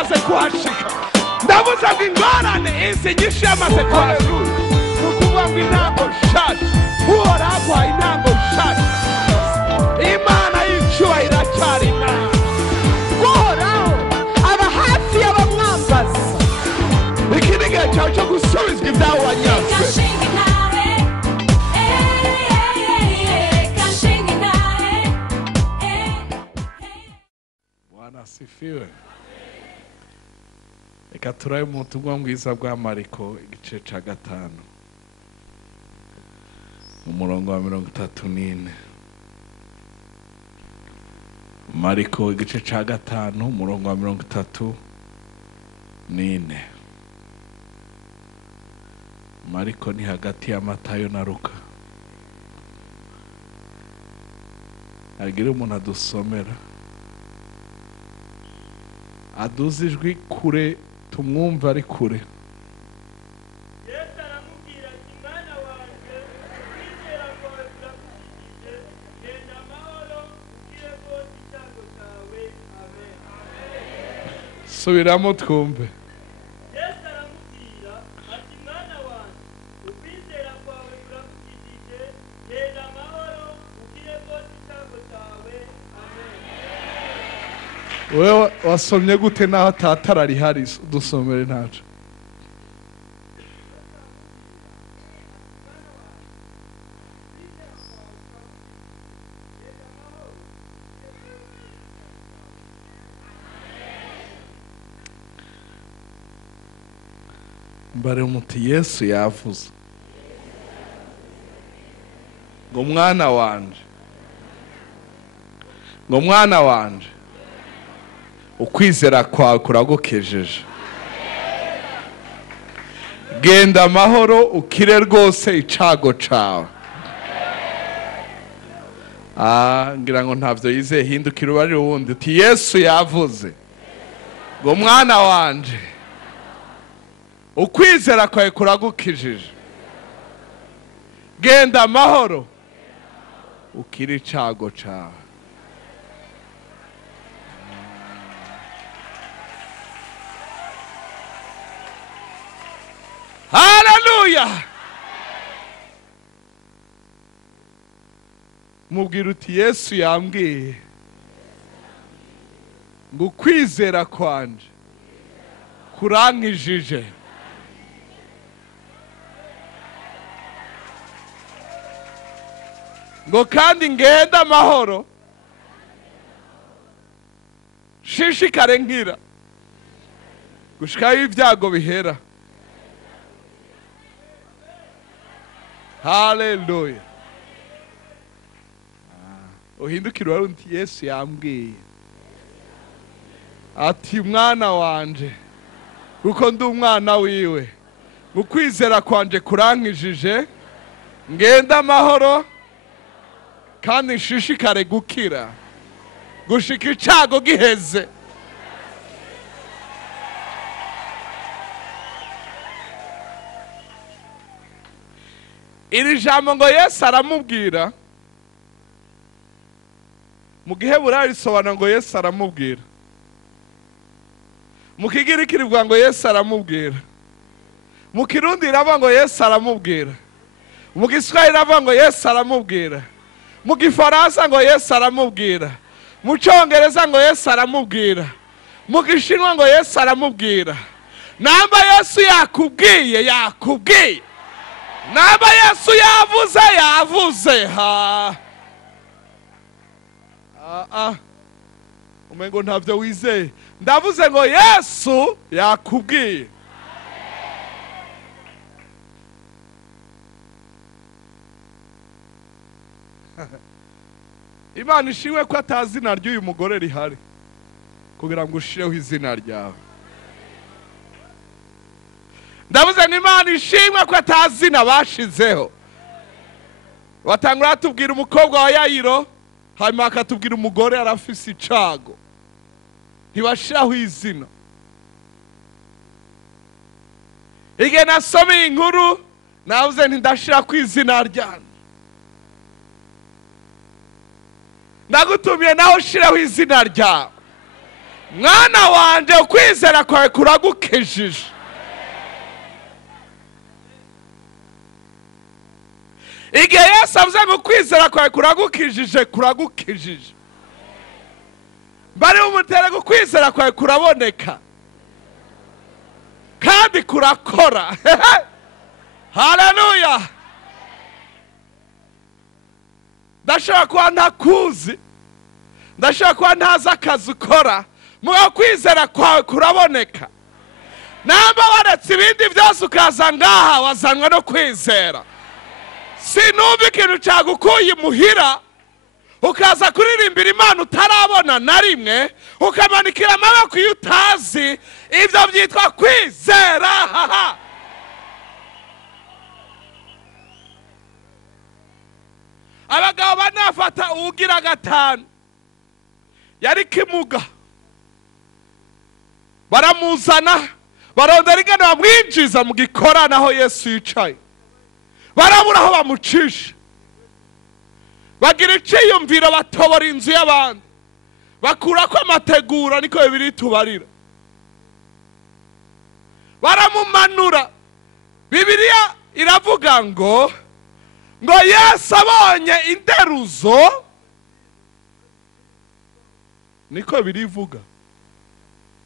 yamaze kuhashika ndavuze ngo ingorane izi nyinshi yamaze kuhashika ni ukuvuga ngo intango nshyashya uhoraho aguhaye intango nshyashya imana y'icyubahiro iracyari imana uhoraho aba hafi y'abamwambaza iki ni igihe cyawe cyo gusubizwa ibyawe wanyazwe Asifiwe. Reka turabe mu butumwa bwiza bwa Mariko igice cya 5 umurongo wa 34. Mariko igice cya 5 umurongo wa 34. Mariko ni hagati ya Matayo na Luka. Agire umuntu adusomera aduze ijwi kure tumwumva ari kure. Yesu aramubwira ati mwana wanjye ukwizera kwawe kuragukijije genda amahoro ukire rwose icyago cyawe amen. Subiramo twumve. Yesu aramubwira ati mwana wanjye ukwizera kwawe kuragukijije genda amahoro ukire rwose icyago cyawe amen. Wewe wasomye gute naho atatara rihari dusomere ntacu. Mbare umuti Yesu yavuze ngo mwana wanje ukwizera kwawe kuragukijije genda amahoro ukire rwose icago cawe. Ngira ngo ntavyo yizeye hindukira ubari wundi uti Yesu yavuze ngo mwana wanje ukwizera kwawe kuragukijije genda amahoro ukire icago cawe. Hallelujah. Mubwira uti Yesu yambwiye ngo ukwizera kwanje kurankijije ngo kandi ngenda amahoro shishikare nkira gushikaho ibyago bihera. Hallelujah. Uhindukira uti Yesu yambwiye ati mwana wanje kuko ndi umwana wiwe ukwizera kwanje kurankijije ngenda amahoro kandi nshishikare gukira gushika icago giheze. Iri jambo ngo Yesu aramubwira mu Giheburayo risobanura ngo Yesu aramubwira, mu Kigiriki rivuga ngo Yesu aramubwira, mu Kirundi riravuga ngo Yesu aramubwira, mu Giswahili riravuga ngo Yesu aramubwira, mu Gifaransa ngo Yesu aramubwira, mu Cyongereza ngo Yesu aramubwira, mu Gishinwa ngo Yesu aramubwira. Namba Yesu yakubwiye yakubwiye, namba Yesu yavuze umengo ntavyo wizeye. Ndavuze ngo Yesu yakubwiye. Imana ishimwe ko atazina ry'uyu mugore rihari kugira ngo ushireho izina ryawe. Ndavuze ngo Imana ishimwe ko atazina bashizeho. Batangura tubwira umukobwa wa Yayiro, hanyuma akatubwira umugore arafise icago, ntibashiraho izina. Igihe nasomeye inkuru navuze nti ndashira ku izina ryanjye. Nagutumye naho shiraho izina ryawe mwana wanje ukwizera kwawe kuragukijije. Igihe Yesu avuze ngo ukwizera kwawe kuragukijije, kuragukijije. Bari umutere ukwizera kwawe kuraboneka kandi kurakora. Haleluya. Ndashaka kuba ntakuzi, ndashaka kuba ntazi akazi ukora, muga kwizera kwawe kuraboneka. Namba waretse ibindi byose ukaza ngaha, wazanwa no kwizera. Sinumva ikintu cyagukuye imuhira ukaza kuririmbira Imana utarabona na rimwe, ukamanikira amaboko iyo utazi. Ibyo byitwa kwizera. Abagabo banafata ugira gatanu, yari kimuga, baramuzana, barondera ingano bamwinjiza mu gikorana aho Yesu yicaye. Barabura aho bamucisha, bagira iciyumviro, batobora inzu y'abandi, bakurako amategura, niko Bibiliya itubarira. Baramumanura. Bibiliya iravuga ngo Yesu abonye inderuzo, niko Bibiliya ivuga,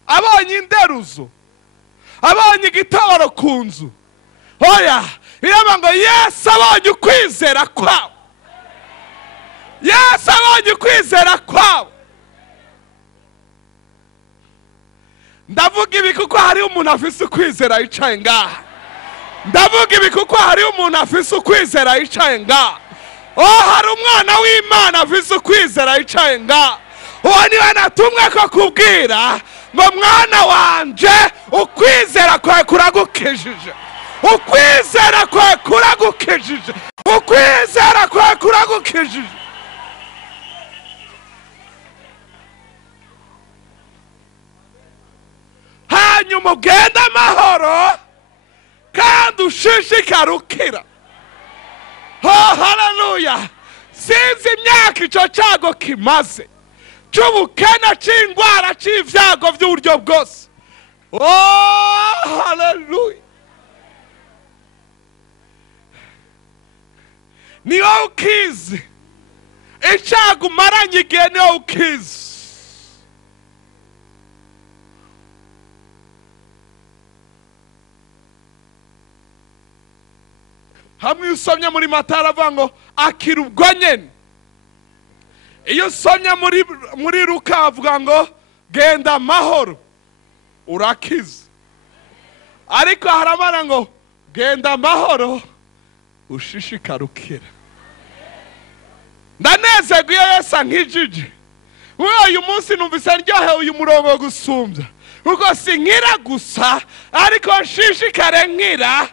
abonye inderuzo, abonye igitoro ku nzu. Oya, iravuga ngo Yesu abonye ukwizera kwawe. Yesu abonye ukwizera kwawe. Ndavuga ibi kuko hari umuntu afise ukwizera yicaye ngaha. Ndavuga ibi kuko hari umuntu afise ukwizera yicaye ngaha. Hari umwana w'Imana afise ukwizera yicaye ngaha. Uwo niwe natumwe ko kubwira ngo mwana wanje ukwizera kwawe kuragukijije. Ukwizera kwawe kuragukijije. Ukwizera kwawe kuragukijije. Hanyuma ugende amahoro kandi ushishikare ukira. Haleluya. Sinzi imyaka icyo cyago kimaze, cy'ubukene, cy'indwara, cy'ibyago by'uburyo bwose. Haleluya. Ni wowe ukizi icyago umaranye igihe, ni wowe ukizi. Hamwe usomye muri Matayo aravuga ngo akira ubwo nyene. Iyo usomye muri Luka avuga ngo genda amahoro urakize. Ariko haramara ngo genda amahoro ushishikare ukira. Ndanezerwa iyo Yesu ankijije. Uyu munsi numvise ndyohewe uyu murongo gusumbya, kuko sinkira gusa ariko nshishikare nkira,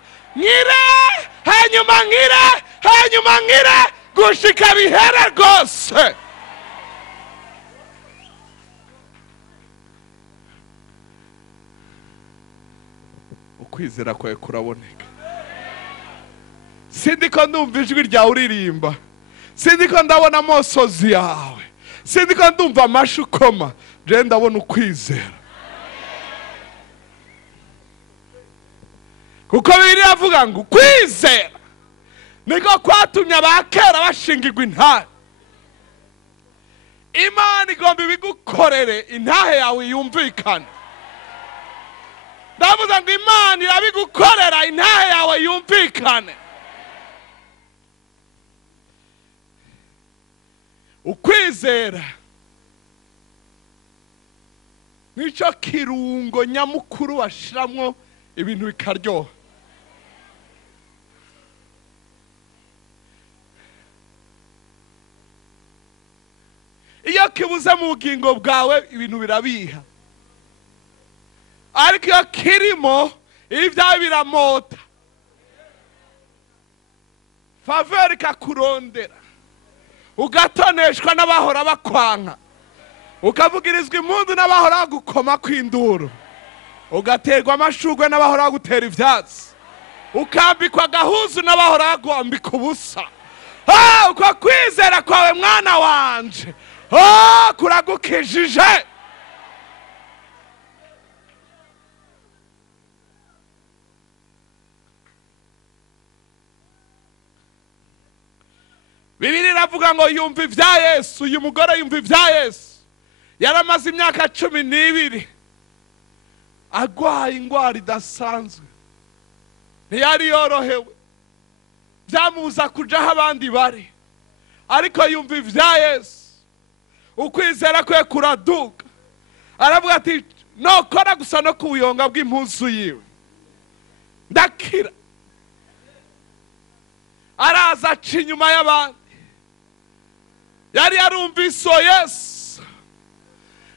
hanyuma nkira gushika bihere rwose. Ukwizera kwawe kuraboneka. Sindiko ndumva ijwi ryawe uririmba, sindiko ndabona amosozi yawe, sindiko ndumva amashyi ukoma, je ndabona ukwizera. Kuko Bibiliya iravuga ngo ukwizera niko kwatumye abakera bashingirwa intahe. Imana igomba ibigukorere intahe yawe yumvikane. Ndavuga ngo Imana irabigukorera intahe yawe yumvikane. Ukwizera nicyo kirungo nyamukuru bashiramwo ibintu bikaryoha. Iyo kibuze mu bugingo bwawe ibintu birabiha, ariko iyo kirimo ibyawe biramota. Faveri kakurondera, ugatoneshwa n'abahora bakwanka, ukavugirizwa impundu n'abahora bagukoma kw'induru, ugaterwa amashugwe n'abahora bagutera ivyatsi, ukambikwa agahuzu n'abahora bagwambika ubusa. Uko kwizera kwawe mwana wanje kuragukijije. Bibiliya iravuga ngo yumva ibya Yesu. Uyu mugore yumva ibya Yesu. Yaramaze imyaka 12 agwaye ingwara idasanzwe, ntiyari yorohewe, byamubuza kujaho abandi bari, ariko yumva ibya Yesu. Ukwizera kwe kuraduka, aravuga ati nokora gusa no kubuyonga bw'impuzu yiwe ndakira. Araza aca inyuma y'abandi. Yari yarumvise Yesu,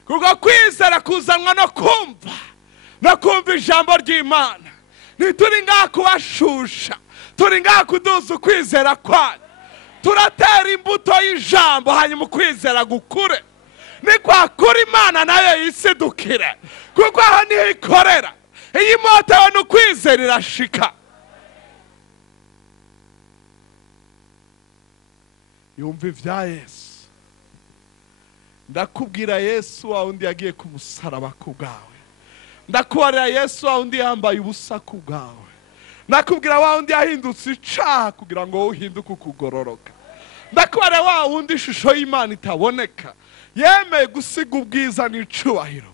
kuko kwizera kuzanwa no kumva ijambo ry'Imana. Ntituri ngaha kubashusha, turi ngaha kuduza ukwizera kwanyu. Turatera imbuto y'ijambo hanyuma ukwizera gukure. Ni kwakura Imana nayo yisidukire, kuko aho niho ikorera. Iyi moto ni ukwizera irashika. Yumva ibya Yesu. Ndakubwira Yesu wa undi yagiye ku musaraba ku bwawe. Ndakubarira Yesu wa undi yambaye ubusa ku bwawe. Ndakubwira wa undi yahindutse icaha kugira ngo uhinduke ukugororoka. Ndakubarira wa undi ishusho y'Imana itaboneka, yemeye gusiga ubwiza n'icubahiro,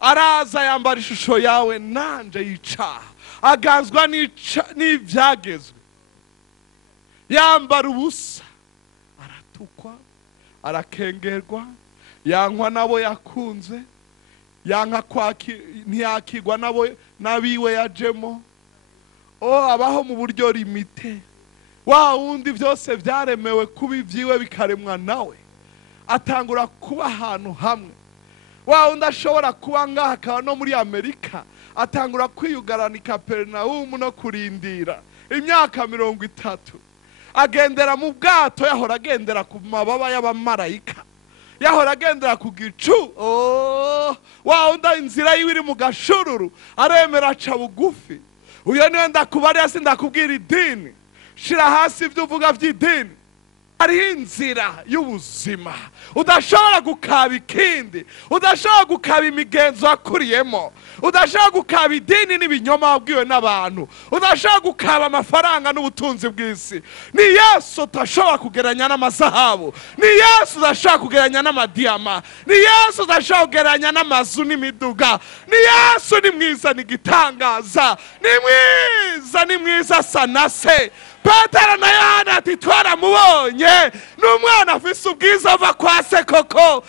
araza yambara ishusho yawe nanje y'icaha, aganzwa n'ivyagezwe, yambara ubusa, aratukwa, arakengerwa, yankwa nabo yakunze, yanka ntiyakigwa nabo nabiwe yajemo. Abaho mu buryo limite. Wa wundi byose byaremewe kuba ibyiwe bikaremwa nawe, atangura kuba ahantu hamwe. Wa wundi ashobora kuba ngaha akaba no muri Amerika, atangura kwiyugarana i Kaperinaumu no kurindira imyaka 30. Agendera mu bwato, yahora agendera ku mababa y'abamarayika, yahora agendera ku gicu. Wa wundi inzira yiwe iri mu gashururu, aremera aca bugufi. Uyo niwe ndakubarira, sindakubwira idini. Shira hasi ibyo uvuga by'idini. Hari inzira y'ubuzima udashobora gukaba ikindi, udashobora gukaba imigenzo wakuriyemo, udashobora gukaba idini n'ibinyoma wabwiwe n'abantu, udashobora gukaba amafaranga n'ubutunzi bw'isi. Ni Yesu utashobora kugeranya n'amazahabu, ni Yesu udashobora kugeranya n'amadiyama, ni Yesu udashobora kugeranya n'amazu n'imiduga. Ni Yesu, ni mwiza, ni gitangaza, ni mwiza sanase. Petero na Yohana ati twaramubonye, n'umwana afise ubwiza ava kwa se koko.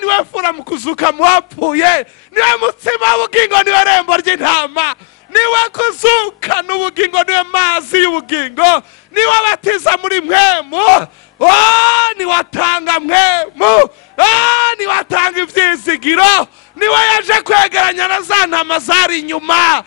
Niwe fura mu kuzuka mu bapfuye, niwe mutsima w'ubugingo, niwe rembo ry'intama, niwe kuzuka n'ubugingo, niwe mazi y'ubugingo, niwe abatiza muri mwemu, niwe atanga mwemu, niwe atanga ivyizigiro, niwe yaje kwegeranya na za ntama zari inyuma,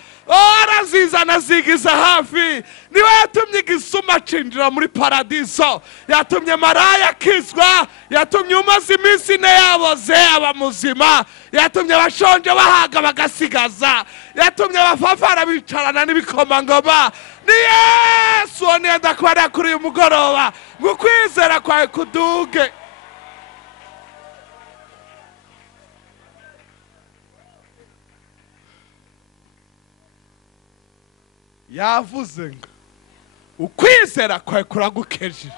arazizana zigiza hafi. Niwe yatumye igisuma cinjira muri paradiso, yatumye maraya akizwa, yatumye umaze iminsi ine yaboze aba muzima, yatumye abashonje bahaga bagasigaza, yatumye abafafara bicarana n'ibikomangoma. Ni Yesu niwe ndakubarira kuri uyu mugoroba, ngo ukwizera kwawe kuduge. Yavuze ngo ukwizera kwawe kuragukijije.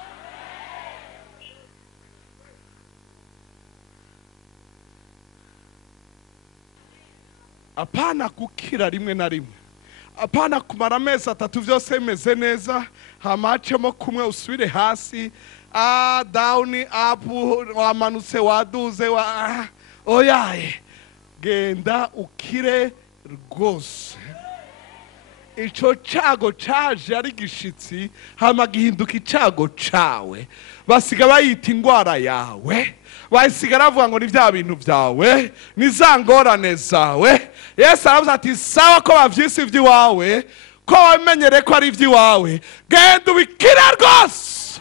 Apana kukira rimwe na rimwe, apana kumara amezi 3 byose bimeze neza, hamacemo kumwe usubire hasi, down up, wamanutse waduze oyaye. Genda ukire rwose. Ico cago caje ari gishitsi, hama gihinduka icago cawe. Basiga bayita ingwara yawe, basigara bavuga ngo ni vya bintu vyawe, ni za ngorane zawe. Yesu aravuze ati sawa ko bavyisi ivy'iwawe, ko wamenyere ko ari ivy'iwawe, genda ubikire rwose.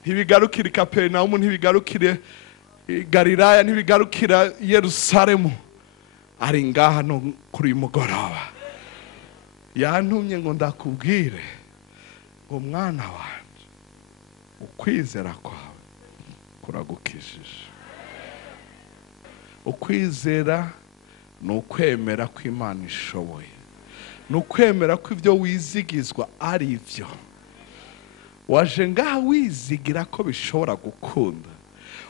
Ntibigarukire Kaperinaumu, ntibigarukire Galilaya, ntibigarukira Yerusalemu, ari ngaha no kuri mugoroba. Yantumye ngo ndakubwire ngo mwana wanje, ukwizera kwawe kuragukijije. Ukwizera ni ukwemera ko Imana ishoboye, ni ukwemera ko ibyo wizigizwa ari byo. Waje ngaha wizigira ko bishobora gukunda.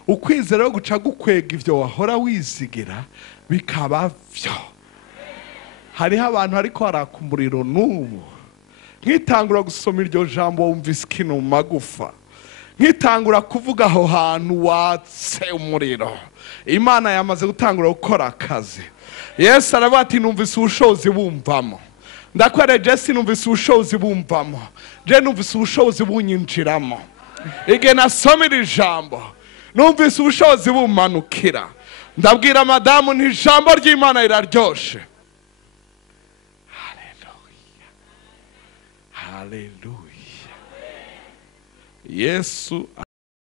Ukwizera rero guca gukwega ibyo wahora wizigira bikaba byo. Hariho abantu ariko haraka umuriro n'ubu. Nkitangura gusoma iryo jambo wumvise ikintu mu magufa. Nkitangura kuvuga aho hantu watse umuriro. Imana yamaze gutangura gukora akazi. Yesu aravuga ati numvise ubushobozi bumvamo. Ndakwereje sinumvise ubushobozi bumvamo. Je numvise ubushobozi bunyinjiramo. Igihe nasoma iri jambo numvise ubushobozi bumanukira. Ndabwira madamu nti ijambo ry'Imana riraryoshe. Haleluya. Yesu